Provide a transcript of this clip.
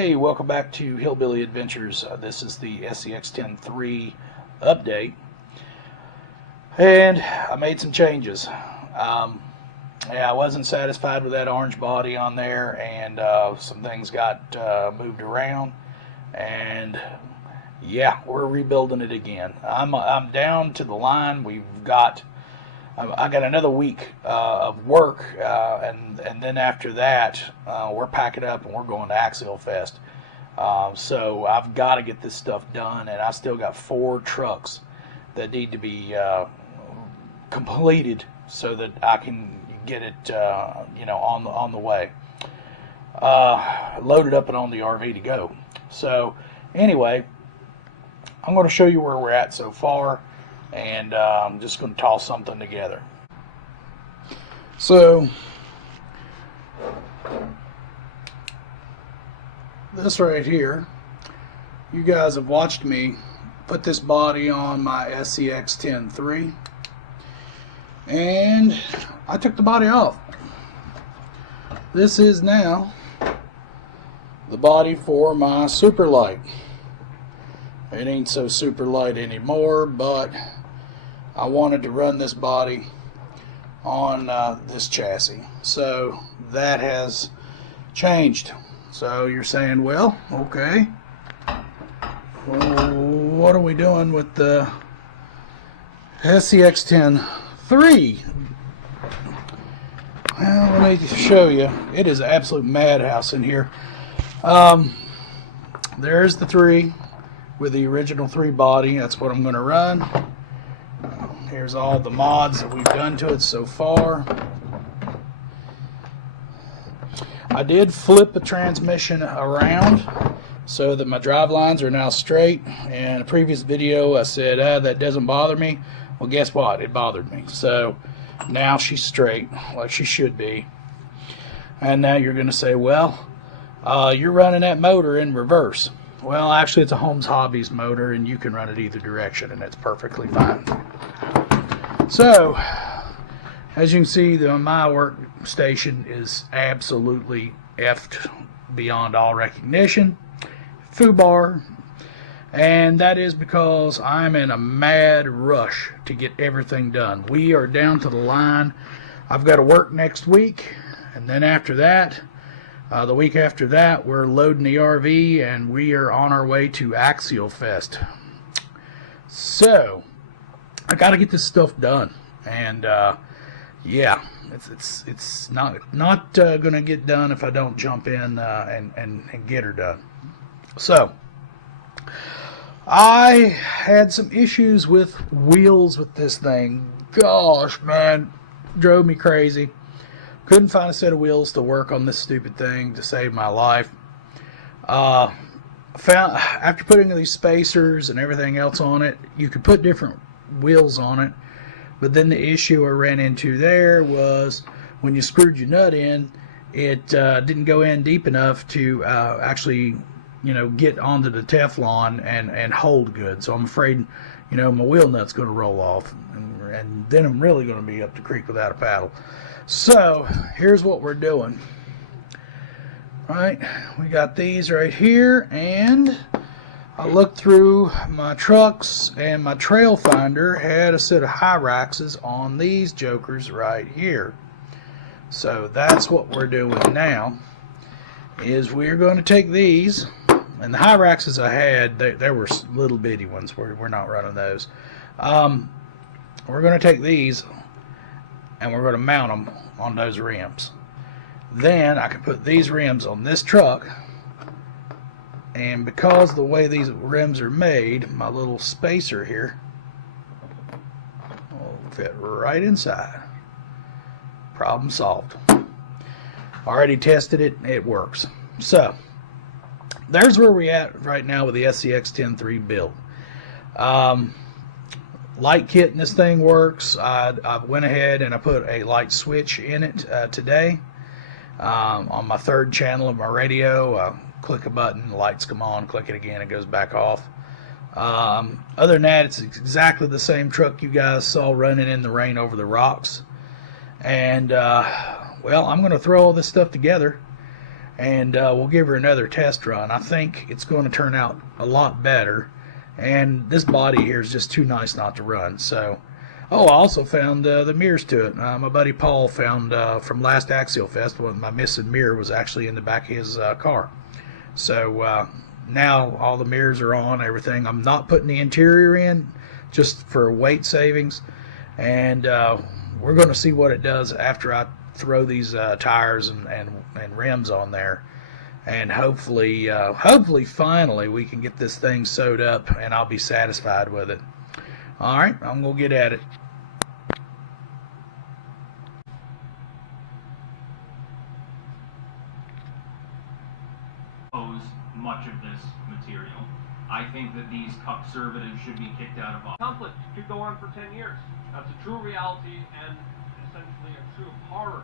Hey, welcome back to Hillbilly Adventures. This is the Scx10 update, and I made some changes. Yeah, I wasn't satisfied with that orange body on there, and some things got moved around, and yeah, we're rebuilding it again. I'm down to the line. I got another week of work, and then after that, we're packing up and we're going to Axialfest. So I've got to get this stuff done, and I still got 4 trucks that need to be completed so that I can get it, on the way, loaded up and on the RV to go. So anyway, I'm going to show you where we're at so far. And I'm just going to toss something together. So this right here, you guys have watched me put this body on my Scx10 and I took the body off. This is now the body for my super light. It ain't so super light anymore, but I wanted to run this body on this chassis. So that has changed. So you're saying, well, okay, well, what are we doing with the Scx10 Well, let me show you. It is an absolute madhouse in here. There's the 3 with the original 3 body. That's what I'm going to run. Here's all the mods that we've done to it so far. I did flip the transmission around so that my drive lines are now straight. In a previous video I said that doesn't bother me. Well, guess what? It bothered me. So now she's straight like she should be. And now you're going to say, well, you're running that motor in reverse. Well, actually, it's a Holmes Hobbies motor, and you can run it either direction, and it's perfectly fine. So, as you can see, my workstation is absolutely effed beyond all recognition. Foobar. And that is because I'm in a mad rush to get everything done. We are down to the line. I've got to work next week, and then after that, the week after that, we're loading the RV and we are on our way to Axialfest. So, I got to get this stuff done, and yeah, it's not going to get done if I don't jump in and get her done. So, I had some issues with wheels with this thing. Gosh, man, drove me crazy. Couldn't find a set of wheels to work on this stupid thing to save my life. After putting these spacers and everything else on it, you could put different wheels on it, but then the issue I ran into there was when you screwed your nut in, it didn't go in deep enough to actually, get onto the Teflon and hold good. So I'm afraid, my wheel nut's going to roll off, and then I'm really going to be up the creek without a paddle. So here's what we're doing. Right, we got these right here, and I looked through my trucks, and my trail finder had a set of Hyraxes on these jokers right here. So that's what we're doing now, is we're going to take these, and the Hyraxes I had, they were little bitty ones. We're not running those. We're going to take these and we're going to mount them on those rims. Then I can put these rims on this truck, and because the way these rims are made, my little spacer here will fit right inside. Problem solved. Already tested it, it works. So there's where we're at right now with the Scx10 build. Light kit in this thing works. I went ahead and I put a light switch in it today. On my 3rd channel of my radio, click a button, the lights come on, click it again, it goes back off. Other than that, it's exactly the same truck you guys saw running in the rain over the rocks. And well, I'm going to throw all this stuff together and we'll give her another test run. I think it's going to turn out a lot better, and this body here is just too nice not to run. So, oh, I also found the mirrors to it. My buddy Paul found from last Axialfest, my missing mirror was actually in the back of his car. So now all the mirrors are on, everything. I'm not putting the interior in just for weight savings, and we're going to see what it does after I throw these tires and rims on there, and hopefully finally we can get this thing sewed up and I'll be satisfied with it. Alright, I'm going to get at it. Much of this material. I think that these conservatives should be kicked out of office. Conflict could go on for 10 years. That's a true reality and essentially a true horror.